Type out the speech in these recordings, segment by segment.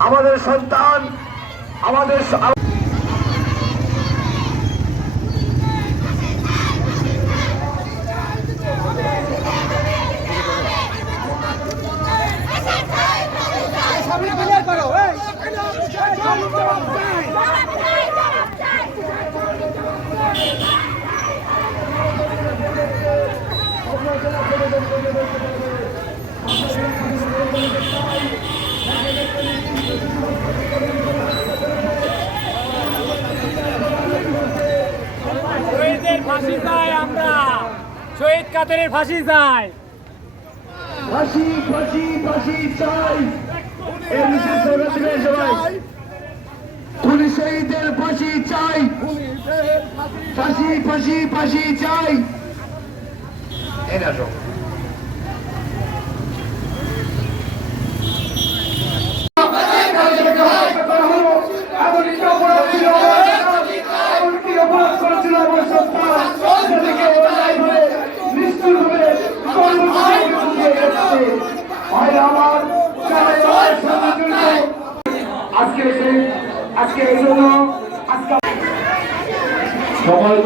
আমাদের সন্তান আমাদের শহীদদের ফাঁসি চাই আমরা। শহীদ কাতারের ফাঁসি চাই। ফাঁসি ফাঁসি ফাঁসি চাই। এর শহীদদের ফাঁসি চাই। ফাঁসি ফাঁসি ফাঁসি চাই।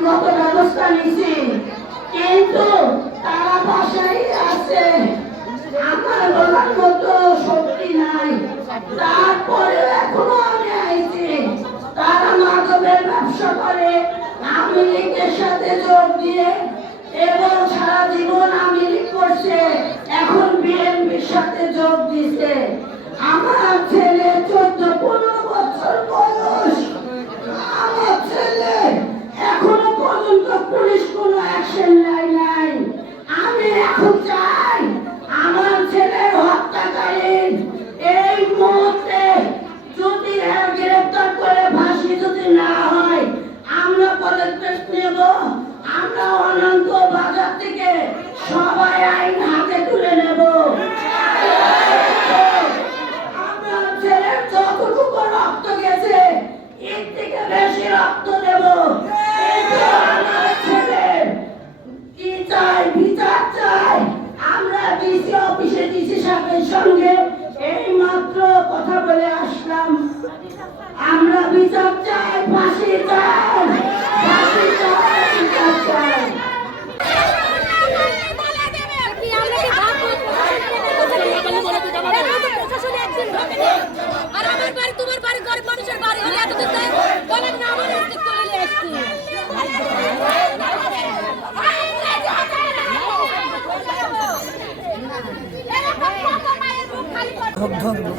আইনগত ব্যবস্থা নিছি। কিন্তু তারা বাসায় আছে। আমার বলার মতো শক্তি নাই। তারপরে এখনও আমি আইছি। তারা মাদকের ব্যবসা করে। আমি লীগের সাথে যোগ দিয়ে এবং সারা জীবন আমি লীগ করছে। এখন বিএনপির সাথে যোগ দিছে। আমার ছেলে চোদ্দ পনেরো বছর বয়স আমার ছেলে এখনও পর্যন্ত পুলিশ কোনো অ্যাকশন নেয় নাই। আমি এখন চাই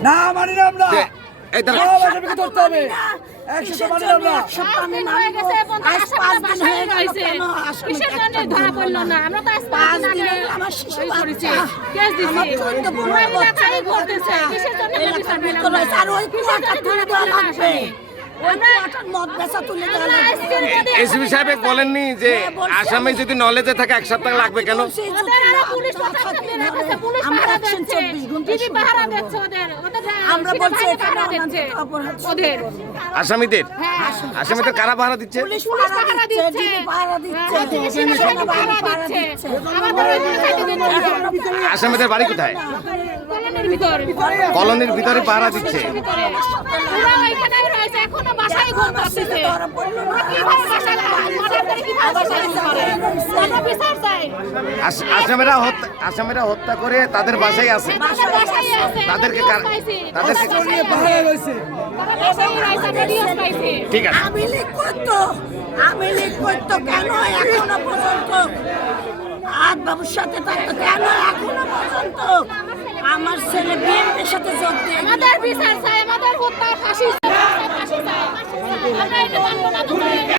না মানি না আমরা। সব আসামিকে ধরতে হবে। হয়ে এসপি সাহেব বলেননি যে আসামে যদি নলেজে থাকে এক সপ্তাহ লাগবে কেন? পুলিশ আমরা বলছি ওদের। আসামিদের? হ্যাঁ। আসামিদের কারা পাহারা দিচ্ছে? পুলিশ পাহারা দিচ্ছে, পাহারা দিচ্ছে, ওদিকে সেনাবাহিনী পাহারা দিচ্ছে, পাহারা দিচ্ছে। আসামিদের বাড়ি কোথায়? কলোনির ভিতরে। পাহারা দিচ্ছে। হত্যা আসামিরা হত্যা করে তাদের বাসায় আছে। তাদেরকে। তাদেরকে-। ঠিক আছে। আমি লিখ করতো। আমি লিখ করতো। কেন এখনও পর্যন্ত? আর সাথে থাকতো। কেন এখনও পর্যন্ত? আমার ছেলে বিএনপির সাথে যোগ দিয়ে আমাদের বিচার চাই। আমাদের হত্যা ফাঁসি চাই, ফাঁসি চাই। আমরা এটা মানব না তোমরা।